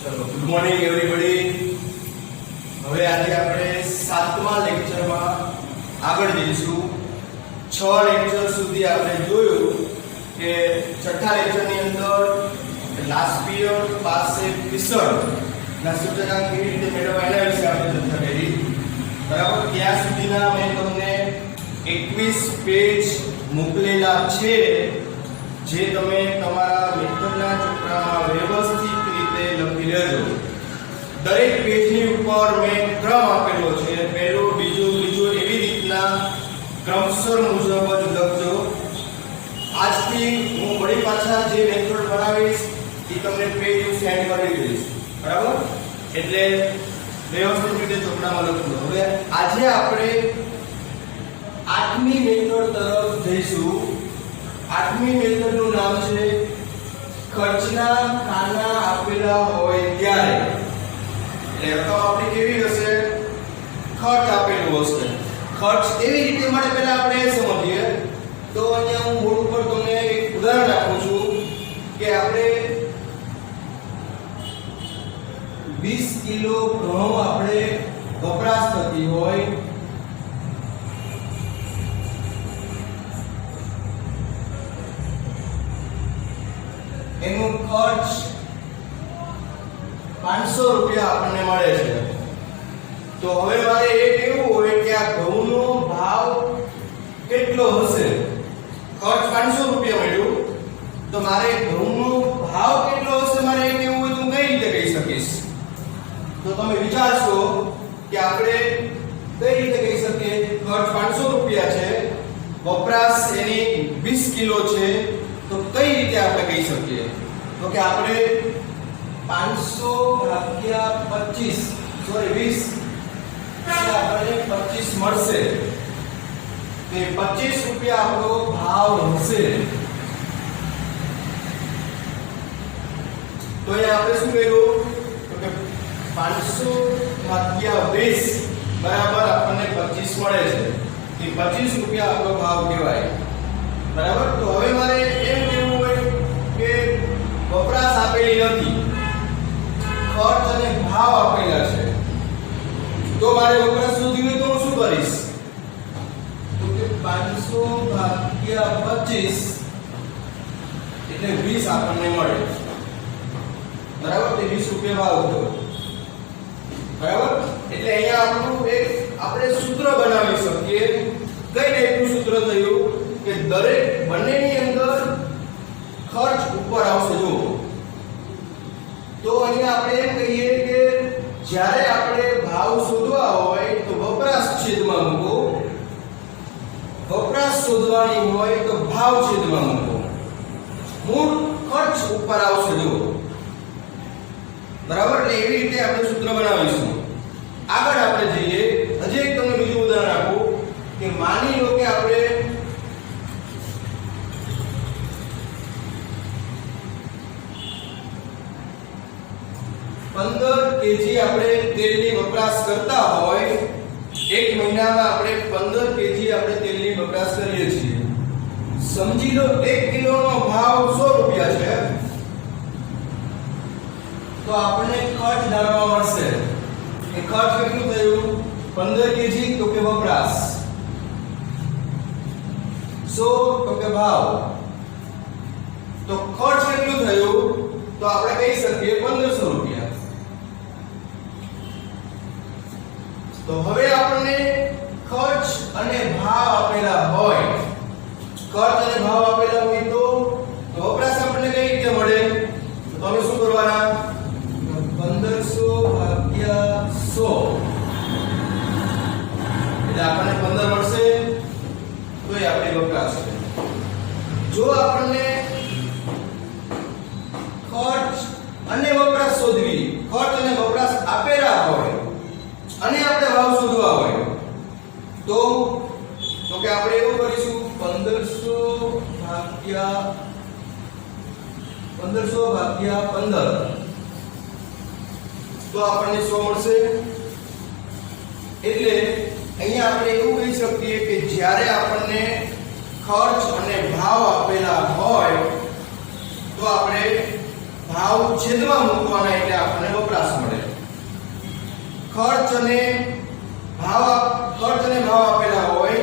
ચલો good morning everybody. હવે આજે આપણે 7મા લેક્ચરમાં આગળ જઈશું. 6 લેક્ચર સુધી આપણે જોયું કે છઠ્ઠા લેક્ચરની અંદર લાસ્ટ પીરિયડ પાસે પીસળ ના સૂચકાંક કેવી રીતે મેળવવા એના વિશે આપણે ચર્ચા કરી. બરાબર, ત્યાં સુધીના મેં તમને 21 પેજ મોકલેલા છે, જે તમે તમારા મેથડના ચોપડામાં વ્યવસ્થિત રીતે લખી લેજો. દરેક પેજની ઉપર મેં ક્રમ આપેલો છે, પહેલો, બીજો, ત્રીજો, એવી રીતના ક્રમસર મુજબ જ લખજો. આજથી હું વળી પાછા જે મેથડ બનાવીશ એ તમને પેજ સેન્ડ કરી દઈશ. બરાબર, એટલે વ્યવસ્થિત રીતે ચોપડામાં લખજો. હવે આજે આપણે 8મી મેથડ તરફ જઈશું. 8મી મેથડનું નામ છે ખર્ચના ખાના આપેલા હોય ત્યારે. એટલે રકમ આપણી કેવી હશે? ખર્ચ આપેલું હશે. ખર્ચ કેવી રીતે મળે પહેલા આપણે એ સમજીએ. તો અહીંયા હું બોર્ડ ઉપર તમને એક ઉદાહરણ આપું છું કે આપણે 20 કિલો ઘઉં આપણે વપરાશ થતી હોય, એનું ખર્ચ 500 રૂપિયા આપણને મળે છે. તો હવે મારે એ કેવું હોય કે આ ઘઉંનો ભાવ કેટલો હશે? ખર્ચ 500 રૂપિયા મળ્યું, તો મારે ઘઉંનો ભાવ કેટલો હશે મારે એ કેવું હોય તો હું કઈ રીતે કહી શકીશ? તો તમે વિચારશો કે આપણે કઈ રીતે કહી શકીએ? ખર્ચ 500 રૂપિયા છે, વપરાશ એની 20 કિલો છે, તો કઈ રીતે આપણે કહી શકીએ? તો કે આપણે 500 ભાગ્યા 25 સોરી 20 એટલે આપણને 25 મળશે. તે 25 રૂપિયા આપણો ભાવ હશે. તો અહીંયા આપણે શું કર્યું? તો કે 500 ભાગ્યા 20 બરાબર આપણને 25 મળે છે. તે 25 રૂપિયા આપણો ભાવ કહેવાય. બરાબર, તો હવે મારે એમ કહેવું હોય કે વપરાશ આપેલી નથી, ખર્ચ અને ભાવ આપેલા છે. તો મારે વપરાશ શોધવી હોય તો હું શું કરીશ? તો કે 500 ભાગ્યા 25 એટલે 20 આપણને મળે. બરાબર, તે 20 રૂપિયા ભાવ થયો. બરાબર, એટલે અહીંયા આપણું એક આપણે સૂત્ર બનાવી શકીએ. કઈ ટાઈપનું સૂત્ર થયું કે દરેક બંનેની અંદર ખર્ચ ઉપર આવશે. જો તો અહીંયા આપણે એમ કહીએ કે જ્યારે આપણે ભાવ શોધવા હોય તો વપરાશ છેદમાં મૂકો, વપરાશ શોધવાની હોય તો ભાવ છેદમાં મૂકો. મૂળ ખર્ચ ઉપર આવશે. જો બરાબર, એટલે એવી રીતે આપણે સૂત્ર બનાવીશું. આગળ આપણે જઈએ. હજી એક તમને બીજું ઉદાહરણ આપું કે માની લો કે આપણે 15 કેજી આપણે તેલની વપરાશ કરતા હોય. એક મહિનામાં આપણે 15 કેજી આપણે તેલની વપરાશ કરીએ છીએ. સમજી લો 1 કિલોનો ભાવ 100 રૂપિયા છે, તો આપણને ખર્ચ જાણવા મળશે કે ખર્ચ કેટલું થયું? 15 કેજી તો કે વપરાશ, 100 તો કે ભાવ, તો ખર્ચ કેટલું થયું? તો આપણે કહી શકીએ 1500 રૂપિયા. તો હવે આપણને ખર્ચ અને ભાવ આપેલા હોય, ખર્ચ અને ભાવ આપેલા હોય તો વપરાશ આપણને કઈ રીતે મળે? તો તમે શું કરવાના? 1500 ભાગ્યા 100 એટલે આપણને 15 મળશે. તો એ આપણે વપરાશ છે. જો આપણને ખર્ચ અને વપરાશ શોધવી, ખર્ચ અને વપરાશ આપેલા હોય અને આપણે ભાવ શોધવા હોય તો કે આપણે એવું કરીશું 1500 ભાગ્યા 15 તો આપણને 100 મળશે. એટલે અહીંયા આપણે એવું કહી શકીએ કે જ્યારે આપણને ખર્ચ અને ભાવ આપેલા હોય તો આપણે ભાવ છેદમાં મૂકવાના એટલે આપણને વપરાશ મળે. ખર્ચ અને ભાવ આપેલા હોય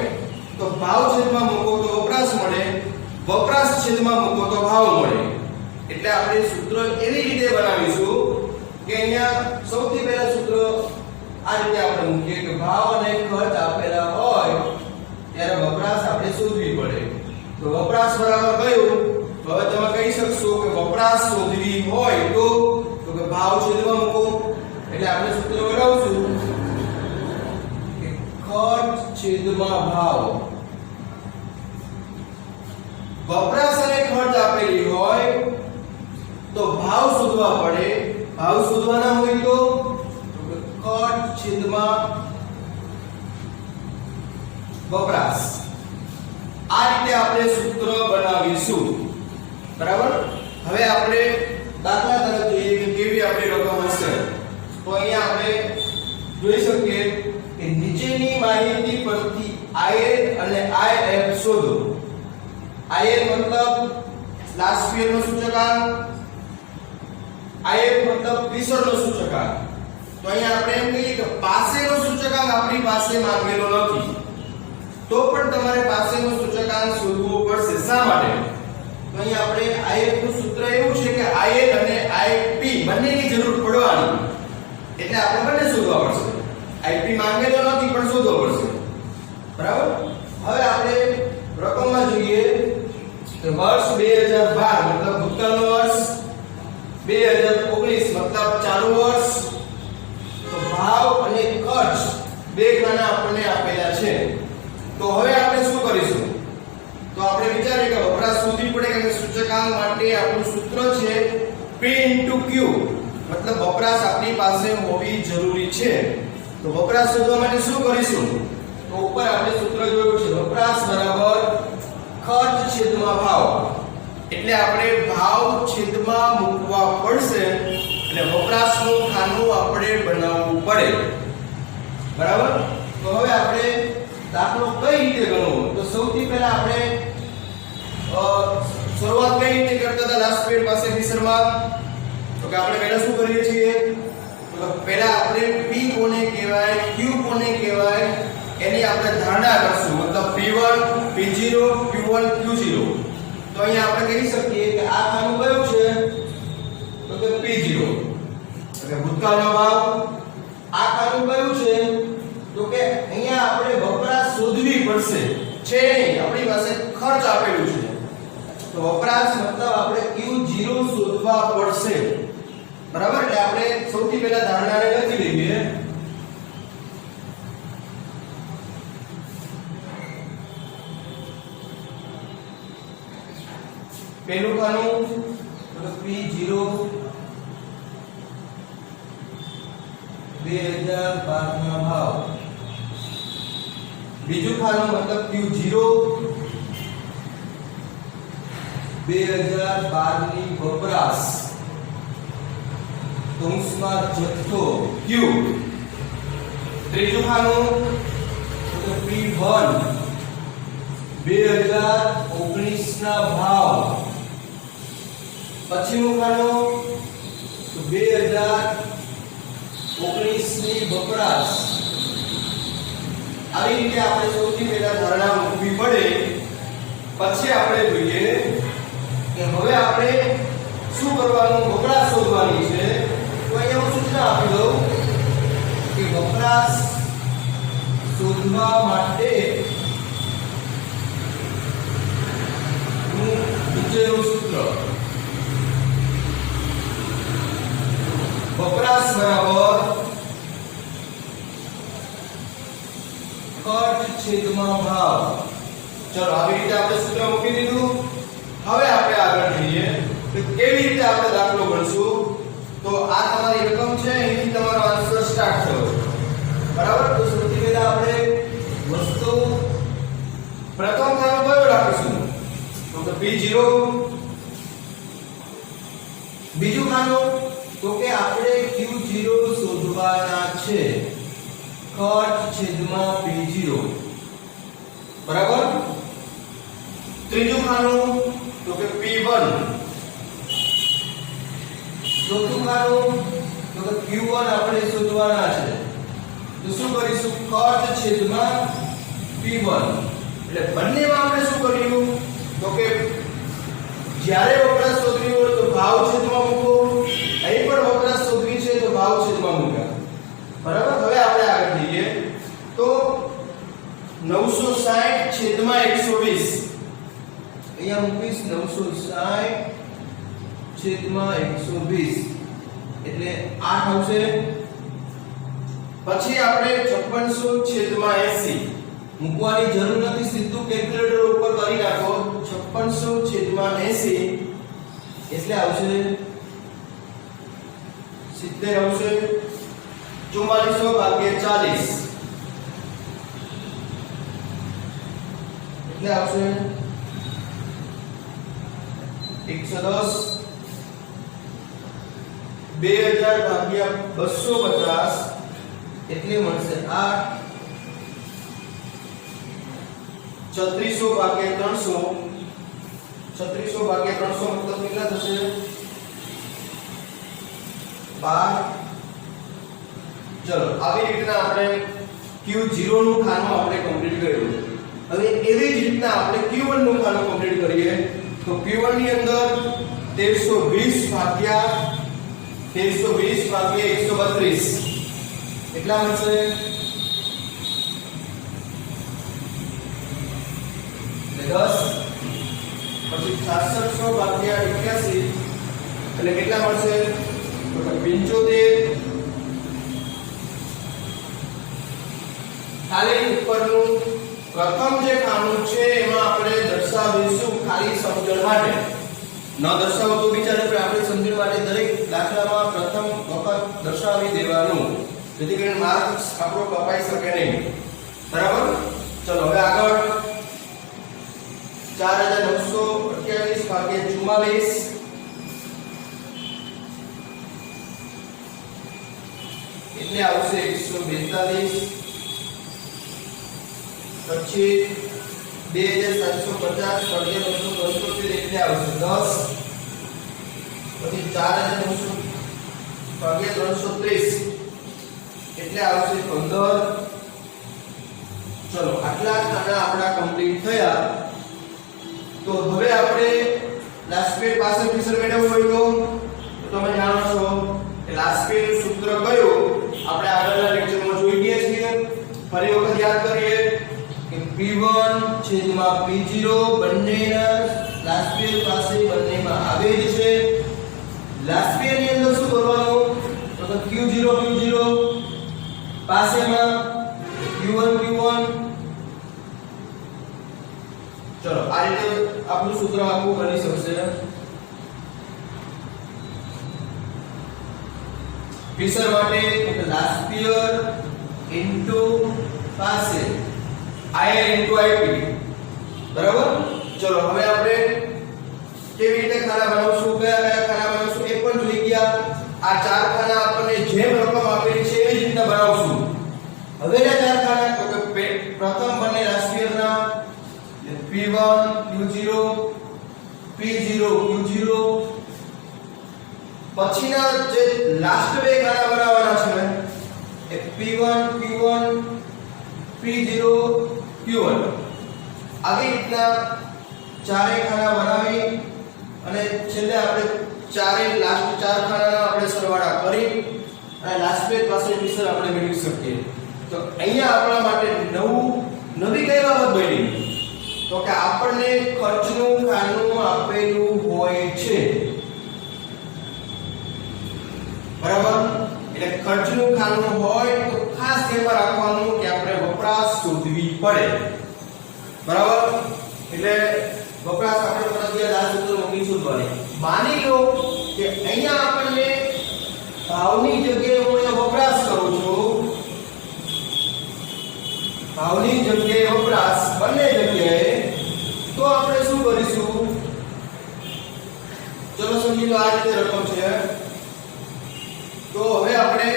તો ભાવ છેદમાં મૂકો તો વપરાશ મળે, વપરાશ છેદમાં મૂકો તો ભાવ મળે. એટલે આપણે સૂત્ર એવી રીતે બનાવીશું કે અહીંયા સૌથી પહેલા સૂત્ર આ રીતે આપણે મૂકીએ કે ભાવ અને ખર્ચ આપેલા હોય ત્યારે વપરાશ આપણે શોધવી પડે. તો વપરાશ બરાબર કયું? હવે તમે કહી શકશો કે વપરાશ શોધવી હોય તો કે ભાવ છેદમાં મૂકો. એટલે આપણે સૂત્ર બનાવશું કે ખર્ચ છેદમાં ભાવ. વપરાશ અને ખર્ચ આપેલી હોય તો ભાવ શોધવા પડે, ભાવ શોધવાના હોય તો ખર્ચ છેદમાં વપરાશ. આ રીતે આપણે સૂત્ર બનાવીશું. બરાબર. હવે આપણે દાખલા તરફ જોઈએ કે કેવી આપણી રકમ હશે. તો અહીંયા આપણે જોઈ શકીએ કે નીચેની માહિતી પરથી IL અને IF શોધો. IL મતલબ લાસ્ટ યર નો સૂચકાંક, IF મતલબ પીછળનો સૂચકાંક. તો અહીંયા આપણે એમ કહીએ કે પાસેનો સૂચકાંક આપણી પાસે માંગેલો નથી, તો પણ તમારે પાસેનો સૂચકાંક શોધવો પડશે. શા માટે? તો અહીંયા આપણે IF નું સૂત્ર એવું છે કે IL અને IP બંનેની જરૂર પડવાની, એટલે આપણે બંને શોધવા પડશે. IP માંગેલો નથી પણ શોધવો પડશે. બરાબર. હવે આપણે રકમમાં જોઈએ કે વર્ષ 2012 મતલબ ભૂતકાળનો વર્ષ, 2019 મતલબ ચાલુ વર્ષ. તો ભાવ અને ખર્ચ બે ખાના આપણને આપેલા છે. તો હવે આપણે શું કરીશું? તો આપણે વિચારીએ કે વપરાશ શોધવી પડે કે સૂચકાંક માટે આપણું સૂત્ર છે P * Q, મતલબ વપરાશ આપણી પાસે હોવી જરૂરી છે. તો વપરાશ શોધવા માટે શું કરીશું? તો ઉપર આપણે સૂત્ર જોયું છે વપરાશ બરાબર ખર્ચ છેદમાં ભાવ. એટલે આપણે ભાવ છેદમાં મૂકવા પડશે એટલે વપરાશનું ખાનું આપણે બનાવવું પડે. બરાબર. તો હવે આપણે દાખલો કઈ રીતે ગણવો? તો સૌથી પહેલા આપણે શરૂઆત કઈ રીતે કરતા હતા લાસ્ટ પીરિયડ પાસેની શરૂઆત? તો કે આપણે પહેલા શું કરીએ છીએ? તો પહેલા આપણે P કોને કહેવાય, Q કોને કહેવાય એની આપણે ધારણા કરશું. મતલબ P1 P0 Q1 Q0. તો અહીંયા આપણે કહી શકીએ કે આ ખાનું કયું છે? તો કે P0 એટલે ભૂતકાળનો ભાવ. આ ખાનું કયું છે? તો કે અહીંયા આપણે વપરાશ શોધવી પડશે. છે નહીં, આપણી પાસે ખર્ચ આપેલું છે. તો વપરાશ મતલબ આપણે Q0 શોધવા પડશે. બરાબર. એટલે આપણે સૌથી પહેલા ધારણાને લખી લઈએ. પહેલું ખાનું તો P0 2012 ના ભાવ. બીજું ખાનું મતલબ Q0 2012 ની વપરાશ કૌંસમાં જથ્થો Q. ત્રીજું ખાનું તો P1 2019 ના ભાવ. પછીનું ખાનું તો 2019 ની વપરાશ. આવી રીતે આપણે સૌથી પહેલા ધારણા મૂકવી પડે. પછી આપણે જોઈએ કે હવે આપણે શું કરવાનું? વપરાશ શોધવાની છે. તો અહીંયા હું સૂચના આપી દઉં કે વપરાશ શોધવા માટે નીચેનું સૂત્ર વપરાશ બરાબર ખર્ચ છેદમાં ભાવ. ચલો આવી રીતે આપણે સૂત્ર મૂકી દીધું. હવે આપણે આગળ જોઈએ કે કેવી રીતે આપણે દાખલો ગણશું. તો આ તમારી રકમ છે, અહીંથી તમારો આન્સર સ્ટાર્ટ થયો. બરાબર. તો સૌથી પહેલા આપણે વસ્તુ પ્રથમ ખાનું કયો રાખીશું? તો કે P0. બીજું ખાનું તો કે આપણે Q0 શોધવાના છે. ખર્ચ છેદમાં P0. બરાબર. ત્રીજું ખાનું તો કે P1 ચોથું ખાનું તો કે Q1 આપણે શોધવાના છે તો શું કરીશું ખર્ચ છેદમાં P1 એટલે બંનેમાં આપણે શું કર્યું તો કે જ્યારે વપરાશ શોધવી હોય તો ભાવ છેદમાં મૂકો અહીં પણ વપરાશ શોધવી છે તો ભાવ છેદમાં મૂક્યા બરાબર હવે આપણે આગળ જઈએ તો 960 છેદમાં 120 અહીંયા મૂકીશ 960 છેદમાં 120 એટલે 8 આવશે પછી આપણે 5600 છેદમાં 80 મૂકવાની જરૂર નથી સીધું કેલ્ક્યુલેટર ઉપર કરી નાખો 5600 છેદમાં 80 એટલે આવશે 70 આવશે 4400 ભાગ્યા 40 એટલે આવશે 110 2000 ભાગ્યા 250 એટલે મળશે 8 3600 ભાગ્યા 300 3600 ભાગ્યા 300 મતલબ કેટલા થશે 12 ચલો આવી રીતના આપણે Q0 નું ખાનું આપણે કમ્પ્લીટ કર્યું હવે એવી જ રીતના આપણે Q1 નું ખાનું કમ્પ્લીટ કરીએ તો Q1 ની અંદર 1320 ભાગ્યા 132 કેટલા મળશે 10 પછી 6600 ભાગ્યા 81 એટલે કેટલા મળશે તો 75 ખાલી ઉપરનું પ્રથમ જે ખાનું છે એમાં આપણે દર્શાવીશું ખાલી સમજણ માટે ન દર્શાવો તો બિચારે આપણે સમજણ માટે દરેક દાખલામાં પ્રથમ વખત દર્શાવી દેવાનું જેથી કરીને માર્ક્સ આપણો કપાઈ શકે નહીં બરાબર ચલો હવે આગળ 4928 ભાગ્યા 44 એટલે આવશે 142 પછી 2750 ભાગ્યા 275 એટલે આવશે 10 પછી 4900 ભાગ્યા 330 એટલે આવશે 15 ચલો આટલા ખાના આપણા કમ્પ્લીટ થયા તો હવે આપણે લાસ્ટ પીરિયડ પાસે ફિશર મેળવવું હોય તો તમે જાણો છો કે લાસ્ટ પીરિયડ સૂત્ર કયું આપણે આગળના લેક્ચરમાં જોઈ ગયા છીએ ફરી વખત યાદ કરીએ કે P1 છેદમાં P0 બંનેના લાસ્ટ પીરિયડ પાસે બંનેમાં આવે જ છે લાસ્ટ પીરિયડ ની અંદર શું કરવાનું તો Q0 પાસેમાં Q1 ચલો આ રીતે આપણું સૂત્ર આખું બની શકશે ફિશર માટે લાસ્ટ પીરિયડ ઇન્ટુ પાસે IL ઇન્ટુ IP બરાબર ચલો હવે આપણે કેવી રીતે ખાના બનાવશું કયા ખાના બનાવશું એ પણ જોઈ ગયા આ ચાર ખાના આપણને જેમ રકમ આપેલી છે એવી રીતના બનાવશું હવેના ચાર ખાના તો કે પ્રથમ બંને last પીરિયડના P1 Q0 P0 Q0 પછીના જે લાસ્ટ બે ખાના બનાવવાના છે એ P1 Q1 P0 Q1 આવી રીતના ચારે ખાના બનાવી અને છેલ્લે આપણે ચારે લાસ્ટ ચાર ખાનાના આપણે સરવાળા કરી અને લાસ્ટ બે પાસે ફિશર આપણે મેળવી શકીએ તો અહીંયા આપણા માટે નવી કઈ બાબત બની તો કે આપણને ખર્ચનું ખાનું આપેલું હોય છે બરાબર એટલે ખર્ચનું ખાનું હોય તો ખાસ ધ્યાનમાં રાખવાનું કે આપણે વપરાશ શોધવી પડે બરાબર એટલે વપરાશ આપણે ફરજિયાત આ સૂત્ર મૂકી શોધવાની માની લો કે અહીંયા આપણને ભાવની જગ્યાએ હું અહીંયા વપરાશ કરું છું ભાવની જગ્યાએ વપરાશ બંને જગ્યાએ તો આપણે શું કરીશું ચલો સમજી લો આ રીતે રકમ છે તો હવે આપણે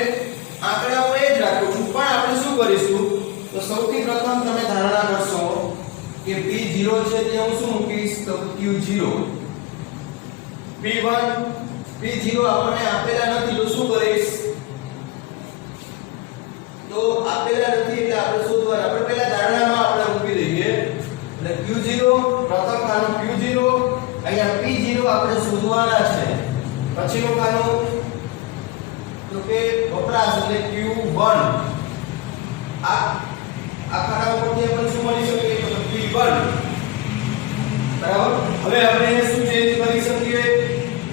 આંકડા હું એ જ રાખું છું પણ આપણે શું કરીશું તો સૌથી પ્રથમ તમે ધારણા કરશો કે P0 છે તે હું શું મૂકીશ તો Q0 P1 P0 આપણને આપેલા નથી તો શું કરીશ? તો આપેલા નથી એટલે આપણે શોધવાના. આપણે પહેલા ધારણામાં આપણે મૂકી દઈએ. એટલે Q0 પ્રથમ ખાનું Q0, અહીંયા P0 આપણે શોધવાના છે. પછીનું ખાનું તો કે વપરાશ એટલે Q1. આ ખાના ઉપરથી આપણે શું મળી શકે? તો P1. બરાબર. હવે આપણે એને શું ચેન્જ કરી શકીએ?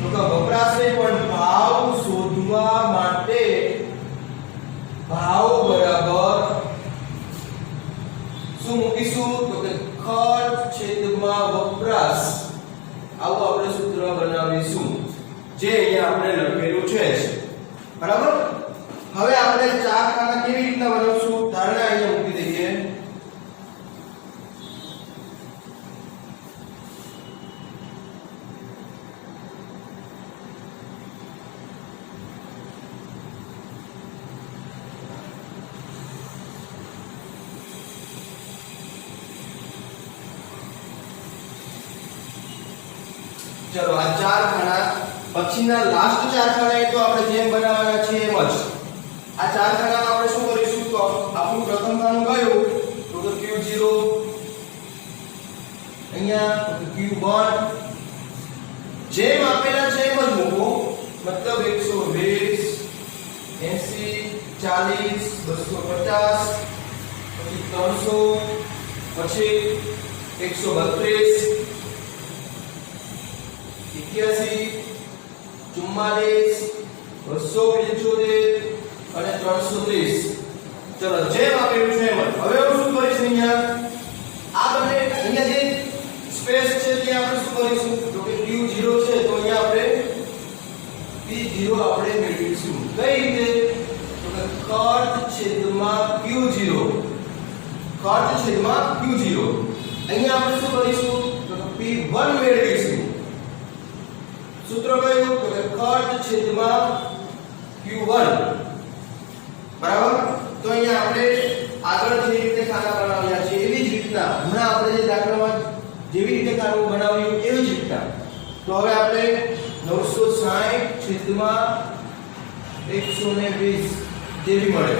તો કે વપરાશ નહીં પણ ભાવ શોધવા માટે ભાવ બરાબર શું મૂકીશું? તો કે ખર્ચ છેદમાં વપરાશ. આવું આપણે સૂત્ર બનાવીશું જે અહીંયા આપણે લખેલું છે. બરાબર. હવે આપણે ચાર ખાના કેવી રીતના બનાવશું? ધારણા અહીંયા મૂકી દઈએ. ચલો આ ચાર ખાના પછીના લાસ્ટ ચાર ખાના એ તો આપણે જેમ બનાવવાના છે એમ જ. આ ચાર ખાનામાં આપણે શું કરીશું? તો આપણું પ્રથમ ખાનું કયું? તો Q0, અહીંયા Q1 જેમ આપેલા છે એમ જ મૂકો. મતલબ 120, 80, 40, 250, પછી 300, પછી 132, 81, 44, 275 અને 330. ચલો જેમ આપેલું છે એમ. હવે હું શું કરીશ? અહીંયા આ બંને અહીંયા જે સ્પેસ છે ત્યાં આપણે શું કરીશું? તો કે Q0 છે તો અહીંયા આપણે P0 આપણે મેળવીશું. કઈ રીતે? તો કે ખર્ચ છેદમાં Q0. ખર્ચ છેદમાં Q0. અહીંયા આપણે શું કરીશું? તો કે P1 મેળવીશું. સૂત્ર કયું? તો કે ખર્ચ છેદમાં Q1. બરાબર. તો અહીંયા આપણે આગળ જે રીતે ખાના બનાવ્યા છે એવી જ રીતના હમણાં આપણે જે દાખલામાં જેવી રીતે ખાનું બનાવ્યું એવી જ રીતના. તો હવે આપણે 960 છેદમાં 120 જેવી મળે.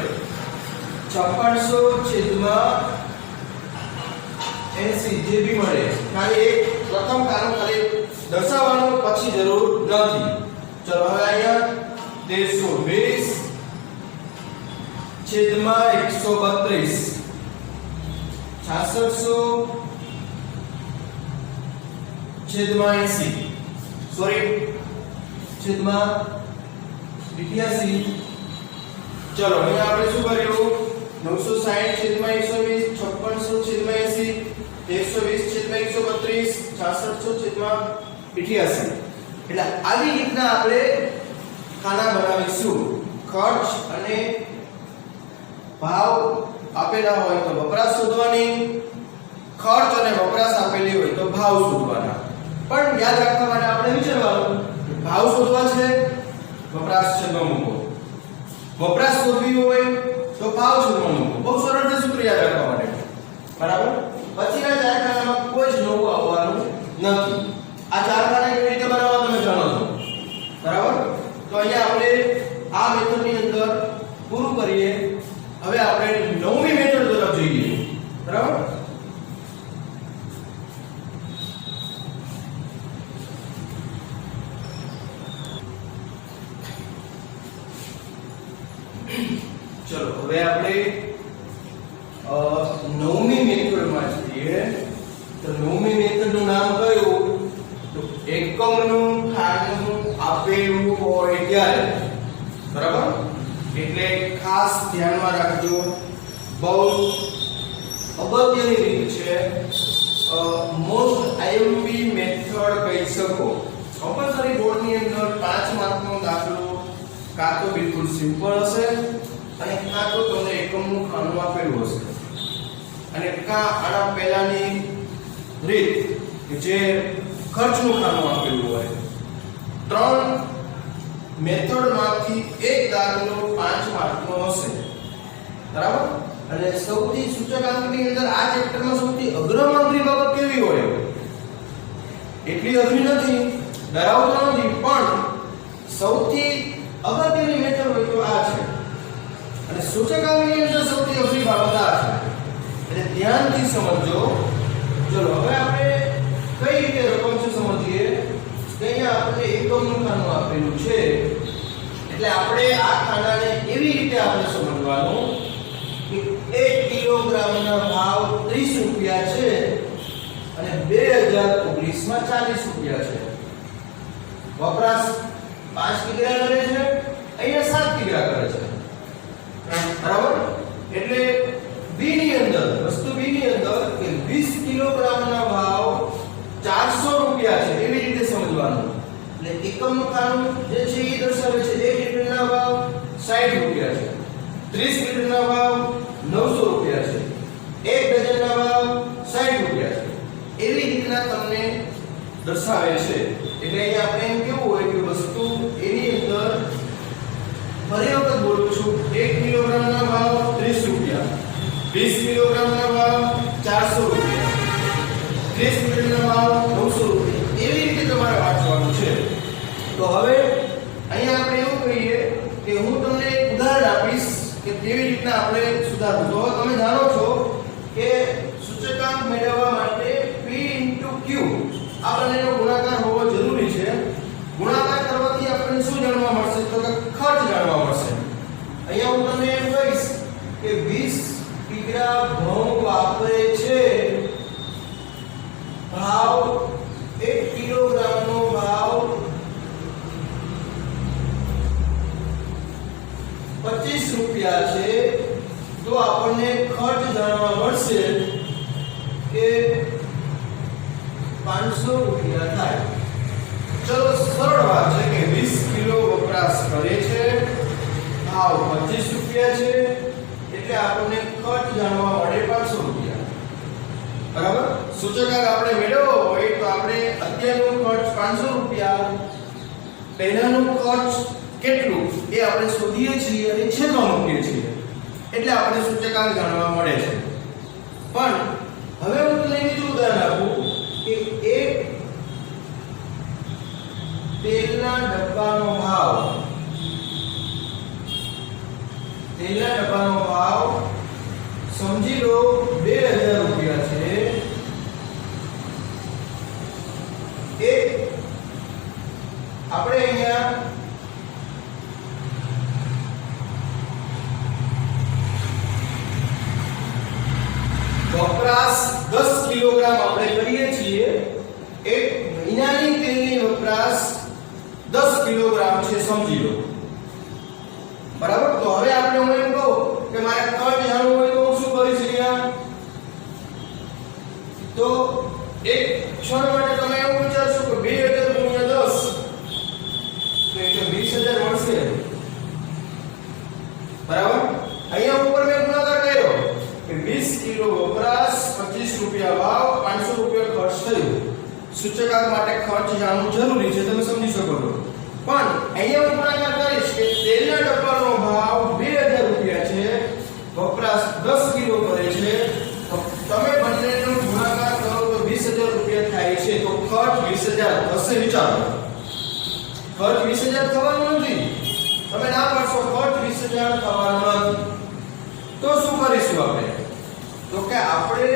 5600 છેદમાં 80 જેવી મળે. ખાલી એક પ્રથમ ખાનું ખાલી દર્શાવવાનું પછી જરૂર નથી. ચલો હવે અહીંયા 1320 છેદમાં 132, 6600 છેદમાં 80, સોરી છેદમાં 88. ચલો અહીંયા આપણે શું કર્યું? 960 છેદમાં 120, 5600 છેદમાં 80, 120 છેદમાં 132, 6600 છેદમાં 88. એટલે આવી રીતના આપણે ખાના બનાવીશું. ખર્ચ અને ભાવ આપેલા હોય તો વપરાશ શોધવાની, ખર્ચ અને વપરાશ આપેલી હોય તો ભાવ શોધવાના. પણ યાદ રાખવા માટે આપણે વિચારવાનું ભાવ શોધવા છે, વપરાશ છેદમાં મૂકો. વપરાશ શોધવી હોય તો ભાવ છેદમાં મૂકો. બહુ સરળ છે સૂત્ર યાદ રાખવા માટે. બરાબર. પછીના ચાર ખાનામાં કોઈ જ નવું આવવાનું નથી. આ ચાર ખાના કેવી રીતે બનાવવા તમે જાણો છો. બરાબર. તો અહીંયા આપણે આ મેથડની અંદર પૂરું કરીએ. હવે આપણે નવમી મેથડ તરફ જઈએ. બરાબર. ચલો હવે આપણે નવમી મેથડમાં જઈએ. તો નવમી મેથડનું નામ કયું? તો એકમનું ખાનું આપેલું હોય ત્યારે. બરાબર. એટલે ખાસ ધ્યાનમાં રાખજો. બહુ અગત્યની રીત છે. મોસ્ટ આઈએમપી મેથડ કહી શકો. કમ્પલસરી બોર્ડની અંદર 5 માર્કનો દાખલો કાં તો બિલકુલ સિમ્પલ હશે અને કાં તો તમને એકમનું ખાનું આપેલું હશે અને કાં આના પહેલાની રીત જે ખર્ચનું ખાનું આપેલું હોય. 3 મેથડમાંથી એક દાખલો 5 માર્કનો હશે. બરાબર. અને સૌથી સૂચકાંકની અંદર આ ચેપ્ટરમાં સૌથી અગ્રમાત્રી બાબત કેવી હોય? એટલી અઘરી નથી, ડરાવતો નથી, પણ સૌથી અગત્યની મેથડ હોય તો આ છે અને સૂચકાંકની અંદર સૌથી અઘરી બાબત આ છે એટલે ધ્યાનથી સમજો. ચલો હવે આપણે કઈ રીતે રકમ છે સમજીએ. અહીંયા આપણે એકમનું ખાનું આપેલું છે એટલે આપણે આ ખાનાને એવી રીતે આપણે સમજવાનું કે 1 કિલોગ્રામના ભાવ 30 રૂપિયા છે અને 2019 માં 40 રૂપિયા છે. વપરાશ 5 કિગ્રા કરે છે, અહીંયા 7 કિગ્રા કરે છે. બરાબર? એટલે બી ની અંદર વસ્તુ બી ની અંદર કે 20 કિલોગ્રામના ભાવ 400 રૂપિયા છે એવી રીતે સમજવાનું. એટલે એકમનું ખાનું જે છે એ દર્શાવે છે 1 લીટરના ભાવ 60 રૂપિયા છે, 30 લીટરના ભાવ 900 રૂપિયા છે, 1 ડઝનના ભાવ 60 રૂપિયા છે. એવી રીતના તમને દર્શાવે છે. એટલે અહીંયા આપણે એમ કેવું હોય કે વસ્તુ એની અંદર ફરી વખત બોલું છું 1 કિલોગ્રામના ભાવ 30 રૂપિયા, 20 કિલોગ્રામના ભાવ 400 રૂપિયા, 30 લીટરના ભાવ 900 રૂપિયા. એવી રીતે તમારે વાંચવાનું છે. તો હવે અહીંયા આપણે એવું કહીએ કે હું તમને એક ઉદાહરણ આપીશ કે કેવી રીતના આપણે સુધારવું. તો તમે જાણો છો કે સૂચકાંક મેળવવા માટે P * Q આ બંનેનો ગુણાકાર હોવો જરૂરી છે. ગુણાકાર કરવાથી આપણને શું જાણવા મળશે? તો કે ખર્ચ જાણવા મળશે. અહીંયા હું તમને એમ કહીશ કે 20 કિગ્રા ઘઉં વાપરે છે, ભાવ 1 કિલોગ્રામનો ભાવ 25 રૂપિયા છે. તો આપણને ખર્ચ જાણવા મળશે કે 500 રૂપિયા થાય. ચલો સરળ વાત છે કે 20 કિલો વપરાશ કરે છે, ભાવ 25 રૂપિયા છે એટલે આપણને ખર્ચ જાણવા મળે 500 રૂપિયા. બરાબર? સૂચકાંક આપણે મેળવવો હોય તો આપણે અત્યારનો ખર્ચ 500 રૂપિયા, પહેલાનો ખર્ચ કેટલું એ આપણે શોધીએ છીએ અને છેદમાં મૂકીએ છીએ એટલે આપણે સૂચકાંક જાણવા મળે છે. પણ હવે હું તમને બીજું ઉદાહરણ આપું કે એક તેલના ડબ્બાનો ભાવ સમજી લો 2000 રૂપિયા છે. એક આપણે અહીંયા વપરાશ 10 કિલોગ્રામ આપણે કરીએ છીએ. એક મહિનાની તેલની વપરાશ 10 કિલોગ્રામ છે સમજી લો. બરાબર? તો હવે આપણે હું એમ કહું કે મારે ખર્ચ જાણવું હોય તો હું શું કરીશ અહીંયા? તો એક ક્ષણ માટે તમે એવું વિચારશો કે 2000 ગુણ્યા 10 તો એટલે 20000 મળશે. બરાબર? અહીંયા ઉપર મેં ગુણાકાર કર્યો કે 20 કિલો વપરાશ 25 રૂપિયા ભાવ 500 રૂપિયા ખર્ચ થયો. સૂચકાંક માટે ખર્ચ જાણવું જરૂરી છે, તમે સમજી શકો છો. પણ અહીંયા હું ગુણાકાર કરીશ કે તેલના ડબ્બાનો ભાવ 2000 રૂપિયા છે, વપરાશ 10 કિલો કરે છે. તો તમે બંનેનો ગુણાકાર કરો તો 20000 રૂપિયા થાય છે. તો ખર્ચ 20000 થશે. વિચારો, ખર્ચ 20000 થવાનો નથી. તમે ના પાડશો ખર્ચ 20000 થવાનો નથી. તો શું કરીશું આપણે? તો કે આપણે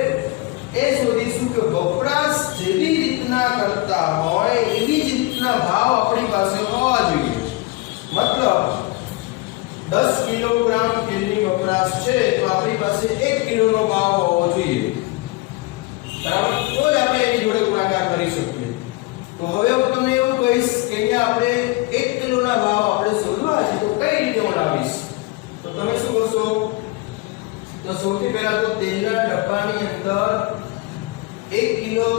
એ શોધીશું કે વપરાશ જેવી રીતના કરતા હોય એવી જ રીતના ભાવ આપણી પાસે હોવા જોઈએ. મતલબ 10 કિલોગ્રામ તેલની વપરાશ છે તો આપણી પાસે 1 કિલોનો ભાવ હોવો જોઈએ. બરાબર? તો જ આપણે એની જોડે ગુણાકાર કરી શકીએ. તો હવે હું તમને એવું કહીશ કે અહીંયા આપણે 1 કિલોના ભાવ આપણે શોધવા છે તો કઈ રીતે બનાવીશ? તો તમે શું કરશો? તો સૌથી પહેલા તો તેલના ડબ્બાની અંદર 1 કિલો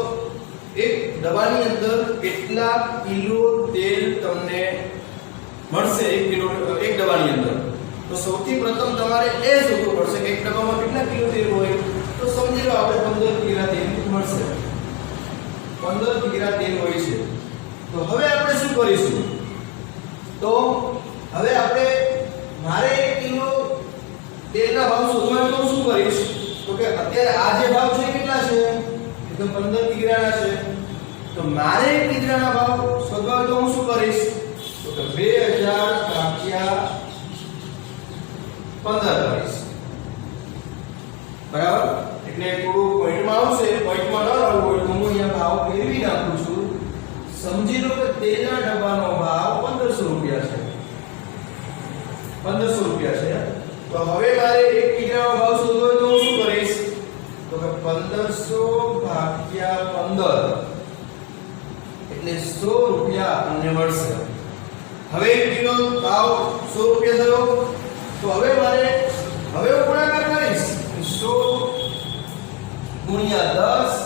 એક ડબ્બાની અંદર કેટલા કિલો તેલ તમને મળશે? 1 કિલો એક ડબ્બાની અંદર. તો સૌથી પ્રથમ તમારે એ શોધવું પડશે કે એક ડબ્બામાં કેટલા કિલો તેલ હોય. તો સમજી લો આપણે 15 કિગ્રા તેલ મળશે. 15 કિગ્રા તેલ હોય છે. તો હવે આપણે શું કરીશું? તો હવે આપણે મારે 1 કિલો તેલના ભાવ શોધવા તો શું કરીશ? તો કે અત્યારે આ જે ભાવ છે કેટલા છે? એકદમ 15 કિગ્રાના છે. તો મારે 1 કિગ્રાના ભાવ શોધવા તો હું શું કરીશ? તો તો 2000 ભાગ્યા 15 કરીશ બરાબર એટલે થોડું પોઈન્ટમાં આવશે પોઈન્ટમાં ન આવવું હોય તો હું અહીંયા ભાવ ફેરવી નાખું છું સમજી લો કે તેલના ડબ્બાનો ભાવ 1500 રૂપિયા છે 1500 રૂપિયા છે તો હવે મારે 1 કિલોનો ભાવ શોધવો હોય તો હું શું કરીશ તો કે 1500 ભાગ્યા 15 એટલે 100 રૂપિયા આપણને મળશે હવે 1 કિલો ભાવ 100 રૂપિયા થયો તો હવે મારે હવે હું ગુણાકાર કરીશ 100 ગુણ્યા 10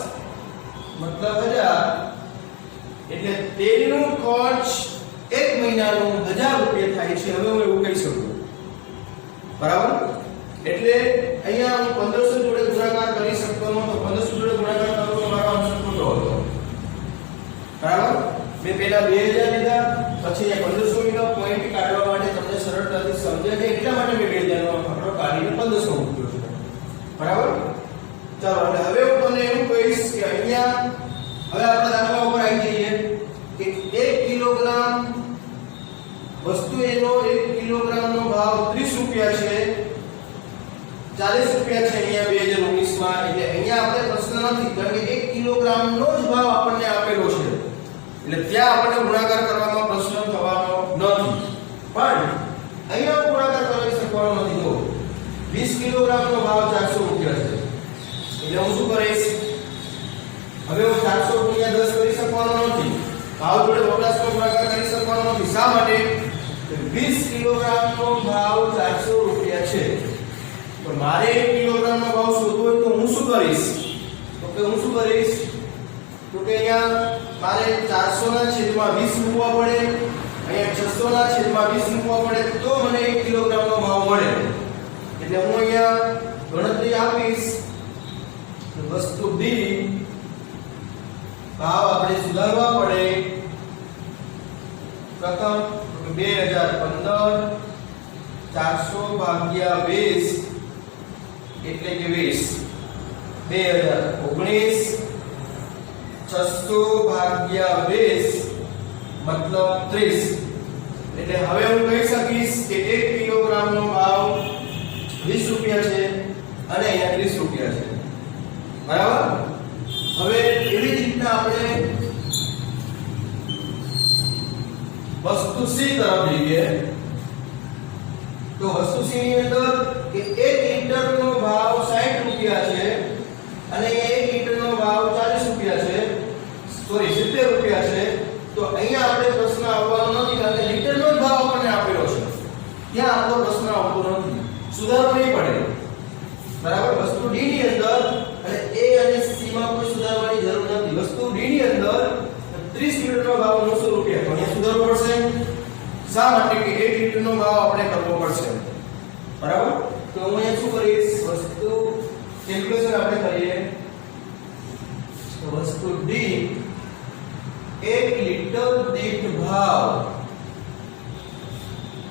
મતલબ 1000 એટલે તેલનું ખર્ચ 1 મહિનાનું 1000 રૂપિયા થાય છે હવે હું એવું કહી શકું બરાબર એટલે અહીંયા હું 1500 જોડે ગુણાકાર કરી શકતો નહોતો 1500 જોડે ગુણાકાર કરો તો મારો આન્સર ખોટો હતો બરાબર મેં પહેલા 2000 લીધા પછી અહીંયા 1500 લીધા પોઈન્ટ કાઢવા માટે તમને સરળતાથી સમજાય છે એટલા માટે મેં 2000 નો આંકડો કાઢીને 1500 મૂક્યો છે બરાબર ચાલો એટલે હવે હું તમને એવું કહીશ કે અહીંયા હવે આપણે દાખલા ઉપર આવી જઈએ કે 1 કિલોગ્રામ વસ્તુ એનો 1 કિલોગ્રામનો ભાવ 30 રૂપિયા છે 40 રૂપિયા છે અહીંયા 2019 માં એટલે અહીંયા આપણે પ્રશ્ન નથી કારણ કે 1 કિલોગ્રામનો જ ભાવ આપણને આપેલો છે એટલે ત્યાં આપણને ગુણાકાર કરવામાં પ્રશ્ન થવાનો નથી પણ અહીંયા ગુણાકાર કરી શકવાનો નથી તો 20 કિલોગ્રામનો ભાવ 400 રૂપિયા છે એટલે હું શું કરીશ હવે હું 400 ગુણ્યા 10 કરી શકવાનો નથી ભાવ જોડે વપરાશનો ગુણાકાર કરી શકવાનો નથી શા માટે 20 કિલોગ્રામનો ભાવ 400 રૂપિયા છે તો મારે 1 કિલોગ્રામનો ભાવ શોધવો હોય તો હું શું કરીશ તો કે હું શું કરીશ તો કે અહીંયા મારે 400 ના છેદમાં 20 મૂકવા પડે અહીંયા 600 ના છેદમાં 20 મૂકવા પડે તો મને 1 કિલોગ્રામનો ભાવ મળે એટલે હું અહીંયા ગણતરી આપીશ વસ્તુ ડી ભાવ આપણે સુધારવા પડે પ્રથમ 2015 400 ભાગ્યા 20 એટલે કે 20 2019 600 ભાગ્યા 20 મતલબ 30 એટલે હવે હું કહી શકીશ કે 1 કિલોગ્રામનો ભાવ 20 રૂપિયા છે અને અહીંયા 30 રૂપિયા છે બરાબર હવે એવી રીતના આપણે વસ્તુ સી તરફ જઈએ તો વસ્તુ સી ની અંદર કે 1 લીટરનો ભાવ 60 રૂપિયા છે અને 1 લીટરનો ભાવ 40 રૂપિયા છે સોરી 70 રૂપિયા છે તો અહીંયા આપણે પ્રશ્ન આવવાનો નથી કારણ કે લીટરનો જ ભાવ આપણને આપેલો છે ત્યાં આપણો પ્રશ્ન આવતો નથી સુધારો નહીં પડે બરાબર વસ્તુ ડી ની અંદર અને એ અને સી માં કોઈ સુધારવાની જરૂર નથી વસ્તુ ડી ની અંદર 30 લીટરનો ભાવ 900 રૂપિયા તો અહીંયા સુધારવો પડશે શા માટે કે 1 લીટરનો ભાવ આપણે કરવો પડશે બરાબર તો હું અહીંયા શું કરીશ વસ્તુ કેલ્ક્યુલેશન આપણે કરીએ તો વસ્તુ ડી 1 લીટર દીઠ ભાવ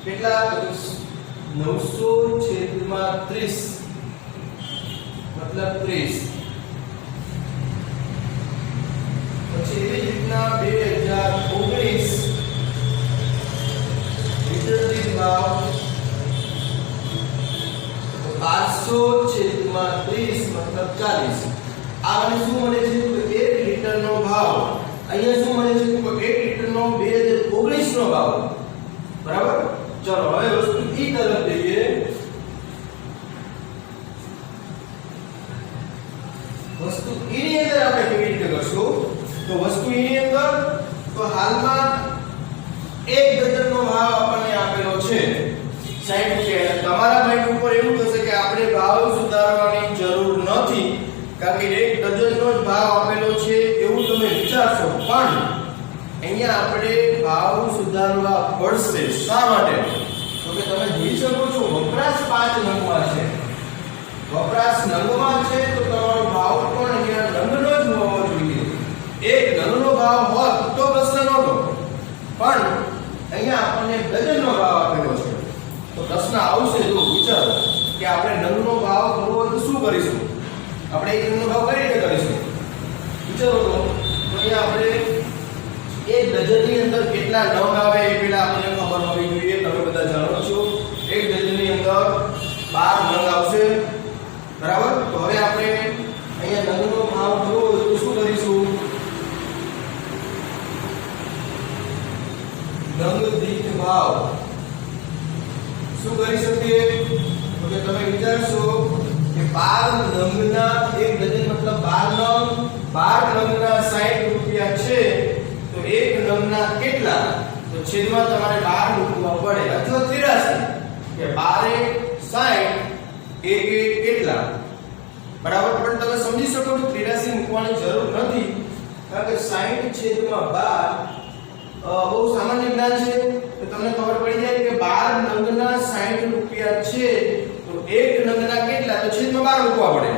કેટલા 900 છેદમાં 30 मतलब 30 પછી એવી રીતના 2019 લીટર દીઠ ભાવ 1200 છેદમાં 30 मतलब 40 આ મને શું મળે છે તો 1 લીટરનો ભાવ અહીંયા શું મળે છે તો 1 લીટરનો 2019 નો ભાવ બરાબર ચલો હવે વસ્તુ ઈ તરફ જઈએ વસ્તુ ઈ ની અંદર આપણે કેવી રીતે કરશું તો વસ્તુ ઈ ની અંદર તો હાલમાં 1 ડઝનનો ભાવ આપણને આપેલો છે 60 રૂપિયા તમારા માઇન્ડ ઉપર એવું થશે કે આપણે ભાવ સુધારવાની જરૂર નથી કારણ કે 1 ડઝનનો જ ભાવ આપેલો છે એવું તમે વિચારશો પણ અહીંયા આપણે ભાવ સુધારવા પડશે શા માટે તો કે તમે જોઈ શકો છો વપરાશ 5 નંગમાં છે વપરાશ નંગમાં છે તો તમારો ભાવ પણ અહીંયા નંગનો જ હોવો જોઈએ એક નંગનો ભાવ હોત તો પ્રશ્ન નહોતો પણ અહીંયા આપણને ડઝનનો ભાવ આપેલો છે તો પ્રશ્ન આવશે જો વિચારો કે આપણે નંગનો ભાવ કરવો હોય તો શું કરીશું આપણે એક નંગનો ભાવ કઈ રીતે કરીશું વિચારો તો અહીંયા આપણે એક ડઝનની અંદર કેટલા નંગ આવે એ પહેલા આપણને ભાવ શું કરી શકીએ તો કે તમે વિચારશો કે 12 નંગના એક ડઝન મતલબ 12 નંગના 60 રૂપિયા છે તો એક નંગના કેટલા તો છેદમાં તમારે 12 મૂકવા પડે અથવા 83 કે 12 60 એક કેટલા બરાબર પણ તમે સમજી શકો કે 83 મૂકવાની જરૂર નથી કારણ કે 60 છેદમાં 12 બહુ સામાન્ય જ્ઞાન છે તો તમને ખબર પડી જાય કે 12 નંગના 60 રૂપિયા છે તો એક નંગના કેટલા તો છેદમાં 12 મૂકવા પડે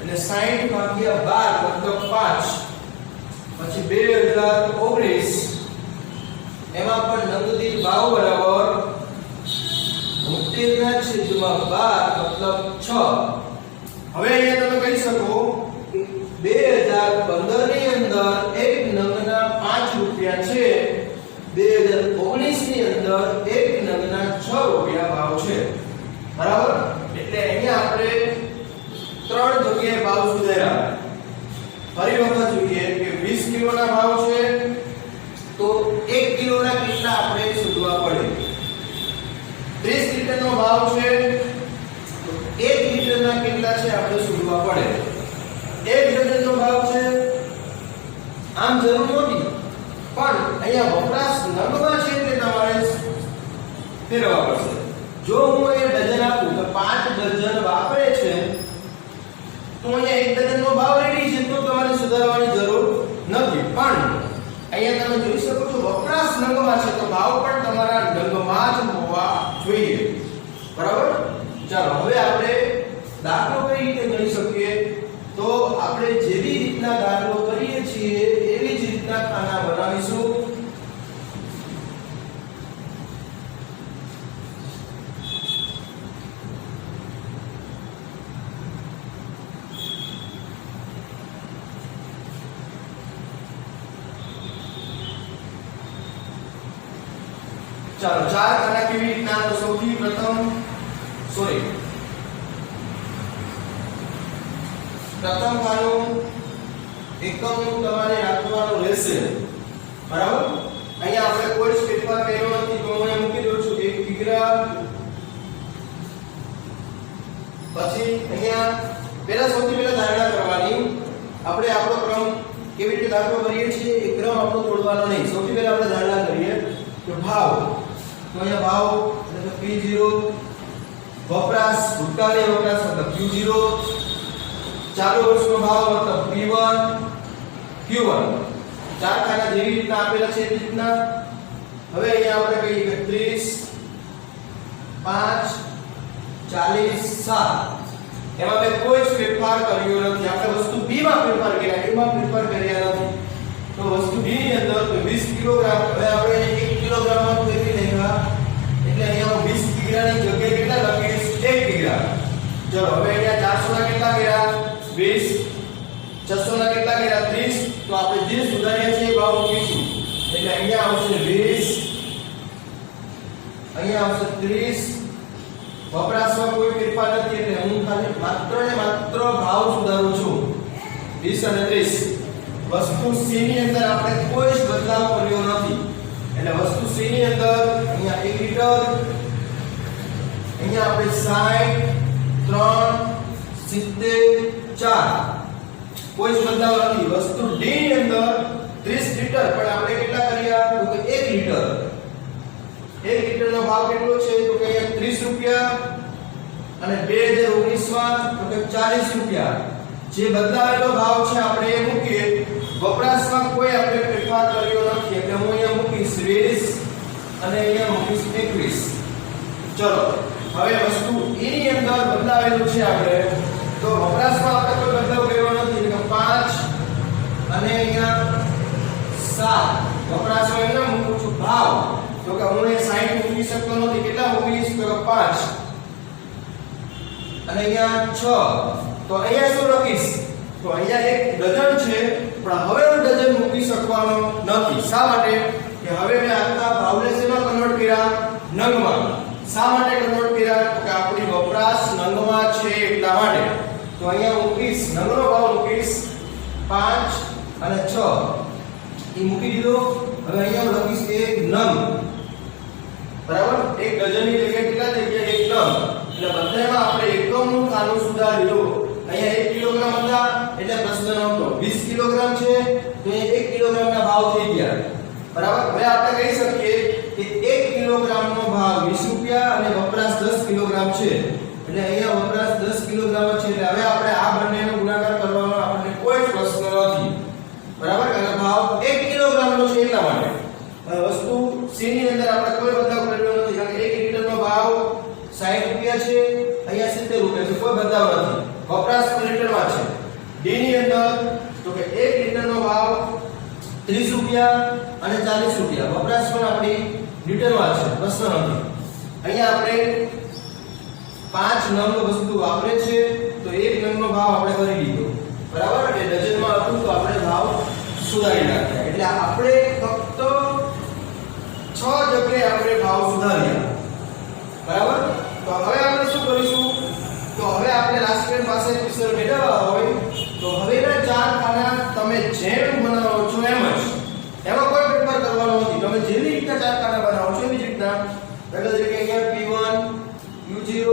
અને 60 ભાગ્યા 12 મતલબ 5 પછી 2019 એમાં પણ નંગ દીઠ ભાવ બરાબર 70 ના છેદમાં 12 મતલબ 6 હવે અહીંયા તમે કહી શકો કે 2015 ની અંદર એક નંગના 5 રૂપિયા છે 2019 ની અંદર એક નંગના 6 રૂપિયા ભાવ છે બરાબર એટલે અહીંયા આપણે ત્રણ જગ્યાએ ભાવ સુધાર્યા ફરી વખત જોઈએ કે 20 કિલોના ભાવ છે તો 1 કિલોના કેટલા આપણે શોધવા પડે 30 લીટરનો ભાવ છે તો 1 લીટરના કેટલા છે આપણે શોધવા પડે 1 ડઝનનો ભાવ છે આમ જરૂર નથી પણ અહીંયા વપરાશ નંગમાં છે એટલે તમારે ફેરવવા પડશે જો હું અહીંયા ડઝન આપું તો 5 ડઝન વાપરે છે તો અહીંયા 1 ડઝનનો ભાવ રેડી છે તો તમારે સુધારવાની જરૂર નથી પણ અહીંયા તમે જોઈ શકો છો વપરાશ નંગમાં છે તો ભાવ પણ તમારા નંગમાં જ હોવા જોઈએ બરાબર ચાલો હવે આપણે દાખલો કઈ રીતે ગણી શકીએ તો આપણે જેવી રીતના દાખલો કરીએ છીએ એવી જ રીતના ખાના બનાવીશું ચાલો ચાર ખાના કેવી રીતના તો સૌથી પ્રથમ પ્રથમ ખાનું એકમનું તમારે રાખવાનું રહેશે બરાબર અહીંયા આપણે કોઈ જ ફેરફાર કર્યો નથી તો હું મૂકી દઉં છું 1 કિગ્રા પછી અહીંયા સૌથી પહેલા ધારણા કરવાની આપણે આપણો ક્રમ કેવી રીતે દાખલો કરીએ છીએ એ ક્રમ આપણો તોડવાનો નહીં સૌથી પહેલા આપણે ધારણા કરીએ કે ભાવ તો અહીંયા ભાવ એટલે P0 વપરાશ ભૂતકાળીય વપરાશ મતલબ Q0 ચાલુ વર્ષનો ભાવ મતલબ P1 Q1 ચાર ખાના જેવી રીતના આપેલા છે એવી રીતના હવે અહીંયા આપણે કહીએ કે 30 5 40 7 એમાં મેં કોઈ જ ફેરફાર કર્યો નથી આપણે વસ્તુ B માં ફેરફાર કર્યા A માં ફેરફાર કર્યા નથી તો વસ્તુ B ની અંદર તો 20 કિલોગ્રામ હવે આપણે 1 કિલોગ્રામ માં ફેરવી લેવા એટલે અહીંયા હું 20 કિગ્રાની જગ્યાએ કેટલા લખીશ 1 કિગ્રા ચલો હવે અહીંયા 400 ના કેટલા કર્યા 20 600 ના કેટલા કર્યા 30 તો આપણે જે સુધાર્યા છે એ ભાવ મૂકીશું એટલે અહીંયા આવશે 20 અહીંયા આવશે 30 વપરાશમાં કોઈ ફેરફાર નથી એટલે હું ખાલી માત્ર ને માત્ર ભાવ સુધારું છું 20 અને 30 વસ્તુ C ની અંદર આપણે કોઈ જ બદલાવ કર્યો નથી એટલે વસ્તુ C ની અંદર અહીંયા 1 લીટર અહીંયા આપણે 60 3 70 4 કોઈ જ બદલાવ નથી વસ્તુ D ની અંદર 30 લીટર પણ આપણે કેટલા કર્યા તો કે 1 લીટર 1 લીટરનો ભાવ કેટલો છે તો કે 30 રૂપિયા અને 2019 માં તો કે 40 રૂપિયા જે બદલાવેલો ભાવ છે આપણે એ મૂકીએ વપરાશમાં કોઈ આપણે ફેરફાર કર્યો નથી એટલે હું અહીંયા મૂકીશ 20 અને અહીંયા મૂકીશ 21 ચલો હવે વસ્તુ E ની અંદર બદલાવેલું છે આપણે તો વપરાશમાં આપણે કોઈ બદલાવ કર્યો નથી એટલે 5 અને અહીંયા 7 વપરાશમાં અહીંયા મૂકું છું ભાવ તો કે હું એ 60 મૂકી શકતો નથી કેટલા મૂકીશ તો 5 અને અહીંયા 6 તો અહીંયા શું લખીશ તો અહીંયા એક ડઝન છે પણ હવે હું ડઝન મૂકી શકવાનો નથી શા માટે કે હવે મેં આખા ભાવને શેમાં કન્વર્ટ કર્યા નંગમાં શા માટે કન્વર્ટ કર્યા તો કે આપણી વપરાશ નંગમાં છે એટલા માટે તો અહીંયા મૂકીશ નંગનો ભાવ મૂકીશ 5 અને 6 એ મૂકી દીધો હવે અહીંયા હું લખીશ એક નંગ એક ડઝનની જગ્યાએ કેટલા થઈ ગયા? 1 નંગ. એટલે બધામાં આપણે એકમનું ખાનું સુધારી લો. અહીંયા 1 કિલોગ્રામ હતા એટલે પ્રશ્ન નહોતો. 20 કિલોગ્રામ છે તો એ 1 કિલોગ્રામના ભાવ થઈ ગયા. બરાબર. હવે આપણે કહી શકીએ કે 1 કિલોગ્રામનો ભાવ 20 રૂપિયા અને વપરાશ 10 કિલોગ્રામ છે. એટલે અહીંયા વપરાશ 10 કિલોગ્રામ છે. એટલે હવે આપણે આ બંનેનો ગુણાકાર કરવાનો આપણને કોઈ જ પ્રશ્ન નથી. બરાબર. કારણ કે ભાવ 1 કિલોગ્રામનો છે એટલા માટે. વસ્તુ C ની અંદર આપણે કોઈ બદલાવ કરેલો નથી. કારણ કે 1 લિટરનો ભાવ 60 રૂપિયા છે, અહીંયા 70 રૂપિયા છે. કોઈ બદલાવ નથી. વપરાશ લિટરમાં છે. D ની અંદર તો કે 1 લિટરનો ભાવ 30 રૂપિયા અને 40 રૂપિયા. વપરાશ પણ આપણી લિટરમાં છે. પ્રશ્ન નથી. અહીંયા આપણે 5 નંગ વસ્તુ વાપરે છે તો 1 નંગનો ભાવ આપણે કરી લીધો. બરાબર. એટલે ડઝનમાં હતું તો આપણે ભાવ સુધારી નાખ્યા. એટલે આપણે ફક્ત 6 જગ્યાએ આપણે ભાવ સુધાર્યા. બરાબર. તો હવે આપણે શું કરીશું? તો હવે આપણે રાષ્ટ્રીય પાસે કિશોર મેળવવા હોય તો હવેના 4 ખાના તમે જેમ બનાવો છો એમ જ, એમાં કોઈ ફેરફાર કરવાનો નથી. તમે જેવી રીતના 4 ખાના બનાવો છો એવી જ રીતના. દાખલા તરીકે અહીંયા P1 Q0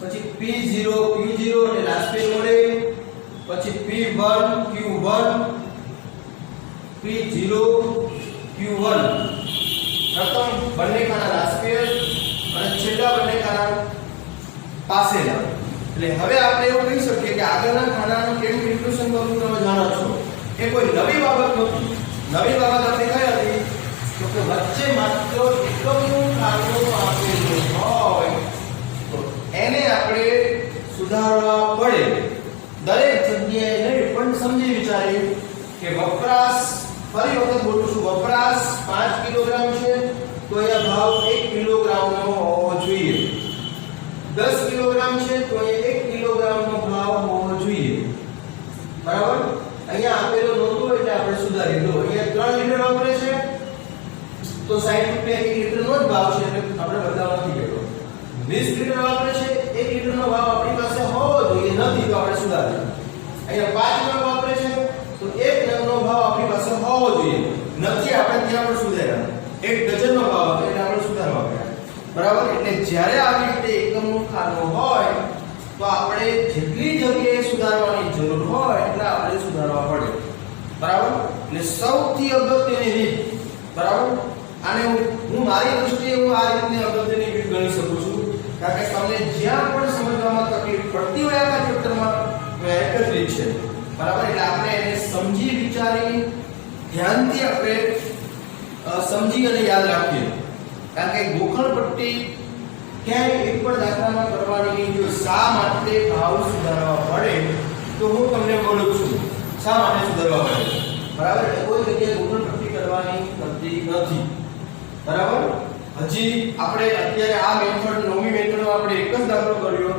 પછી P0 Q0 એટલે રાષ્ટ્રીય મળે, પછી P1 Q1 P0 Q1 પ્રથમ બંને ખાના રાષ્ટ્રીય અને છેલ્લા બંને ખાના પાસેના. એટલે હવે આપણે એવું કહી શકીએ કે આગળના ખાનાનું કેમ કેલ્ક્યુલેશન કરવું તમે જાણો છો. એ કોઈ નવી બાબત નથી. નવી બાબત આપણે કઈ હતી? તો કે વચ્ચે માત્ર એકમનું ખાનું આપેલું હોય તો એને આપણે સુધારવા પડે. દરેક જગ્યાએ નહીં પણ સમજી વિચારી કે વપરાશ, ફરી વખત બોલું છું, વપરાશ 5 કિલોગ્રામ છે તો અહીંયા ભાવ 1 કિલોગ્રામનો હોવો જોઈએ. 10 કિલોગ્રામ છે તો અહીંયા 1 કિલોગ્રામનો ભાવ હોવો જોઈએ. બરાબર. અહીંયા આપેલો નહોતો એટલે આપણે સુધારી દો. અહીંયા 3 લિટર વાપરે છે તો 60 રૂપિયા 1 લિટરનો જ ભાવ છે એટલે આપણે બદલાવ નથી કર્યો. 20 લિટર વાપરે છે 1 લિટરનો ભાવ આપણી પાસે હોવો જોઈએ, નથી તો આપણે સુધારીએ. અહીંયા 5 નંગ વાપરે છે તો 1 નંગનો ભાવ આપણી પાસે હોવો જોઈએ, નથી આપણે ત્યાં પણ સુધાર્યા. 1 ડઝનનો ભાવ હતો એટલે આપણે સુધારવા પડ્યા. બરાબર. એટલે જ્યારે આવી રીતે એકમનું ખાનું હોય તો આપણે જેટલી જગ્યાએ સુધારવાની જરૂર હોય એટલે આપણે સુધારવા પડે. બરાબર. એટલે સૌથી અગત્યની રીત, બરાબર, આને હું મારી દૃષ્ટિએ હું આ રીતની અગત્યની રીત ગણી શકું છું. કારણ કે તમને જ્યાં પણ સમજવામાં તકલીફ પડતી હોય આ ચેપ્ટરમાં એક જ રીત છે. બરાબર. એટલે આપણે એને સમજી વિચારી ધ્યાનથી આપણે સમજી અને યાદ રાખીએ. કારણ કે ગોખણ પટ્ટી ક્યાંય એક પણ દાખલામાં કરવાની નહીં. જો શા માટે ભાવ સુધારવા પડે તો હું તમને બોલું છું શા માટે સુધારવા પડે. બરાબર. કોઈ જગ્યાએ ગોખણ પટ્ટી કરવાની થતી નથી. બરાબર. હજી આપણે અત્યારે આ મેથડ, નવમી મેથડનો આપણે એક જ દાખલો કર્યો.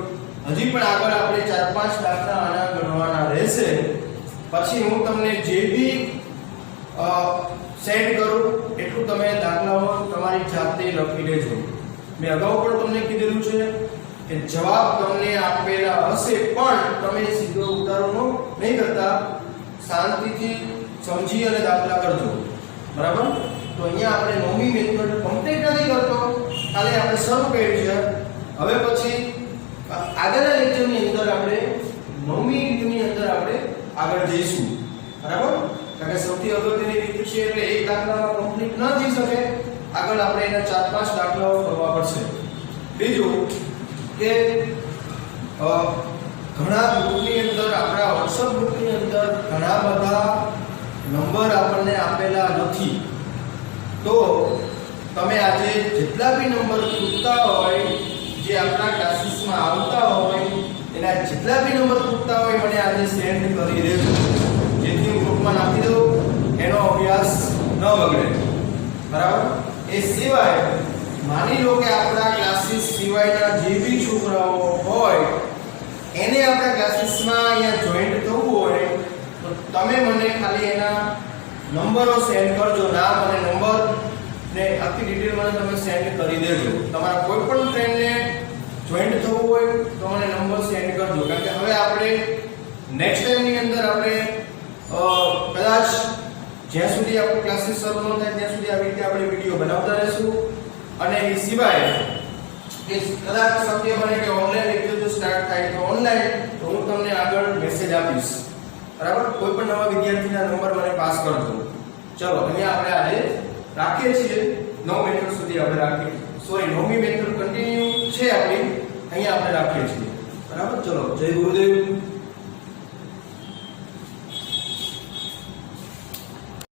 હજી પણ આગળ આપણે 4-5 દાખલા આના ગણવાના રહેશે. પછી હું તમને જે બી સેન્ડ કરું એટલું તમે દાખલાઓ તમારી જાતે લખી લેજો. મેં અગાઉ પણ તમને કીધેલું છે કે જવાબ તમને આપેલા હશે પણ તમે સીધો ઉતારો નહીં કરતા, શાંતિથી સમજી અને દાખલા કરજો. બરાબર. તો અહીંયા આપણે નવમી મેથડ કમ્પ્લીટ નથી કરતો, ખાલી આપણે શરૂ કરી છે. હવે પછી આગળના લેક્ચરની અંદર આપણે નવમીની અંદર આપણે આગળ જઈશું. બરાબર. કારણ કે સૌથી અગત્યની રીત છે એટલે એક દાખલામાં કમ્પ્લીટ ન થઈ શકે, આગળ આપણે એના 4-5 દાખલાઓ કરવા પડશે. બીજું કે ઘણા ગ્રુપની અંદર, આપણા WhatsApp ગ્રુપની અંદર ઘણા બધા નંબર આપણને આપેલા નથી. તો તમે આજે જેટલા બી નંબર ખૂટતા હોય, જે આપણા ક્લાસીસમાં આવતા હોય, એના જેટલા બી નંબર ખૂટતા હોય મને આજે સેન્ડ કરી દેજો, જેથી હું ગ્રુપમાં નાખી દઉં, એનો અભ્યાસ ન બગડે. બરાબર. એ સિવાય માની લો કે આપણા ક્લાસીસ સિવાયના જે બી છોકરાઓ હોય એને આપણા ક્લાસીસમાં અહીંયા જોઈન્ટ થવું હોય તો તમે મને ખાલી એના નંબરો સેન્ડ કરજો, નામ અને નંબર ને આખી ડિટેલ મને તમે સેન્ડ કરી દેજો. તમારા કોઈ પણ ફ્રેન્ડને જોઈન્ટ થવું હોય તો મને નંબર સેન્ડ કરજો. કારણ કે હવે આપણે નેક્સ્ટ ટાઈમની અંદર આપણે કદાચ જ્યાં સુધી આપણો ક્લાસીસ શરૂ ન થાય ત્યાં સુધી આવી રીતે આપણે વિડીયો બનાવતા રહેશું. અને એ સિવાય કે કદાચ શક્ય બને કે ઓનલાઈન લેક્ચર જો સ્ટાર્ટ થાય તો ઓનલાઈન, તો હું તમને આગળ મેસેજ આપીશ, બરાબર. કોઈ પણ નવા વિદ્યાર્થીના નંબર મને પાસ કરજો. ચલો અહીંયા આપણે આજે રાખીએ છીએ 9 મેથડ સુધી આપણે રાખીએ, સોરી 9મી મેથડ કન્ટિન્યુ છે આપણી, અહીંયા આપણે રાખીએ છીએ, બરાબર. ચલો જય ગુરુદેવ.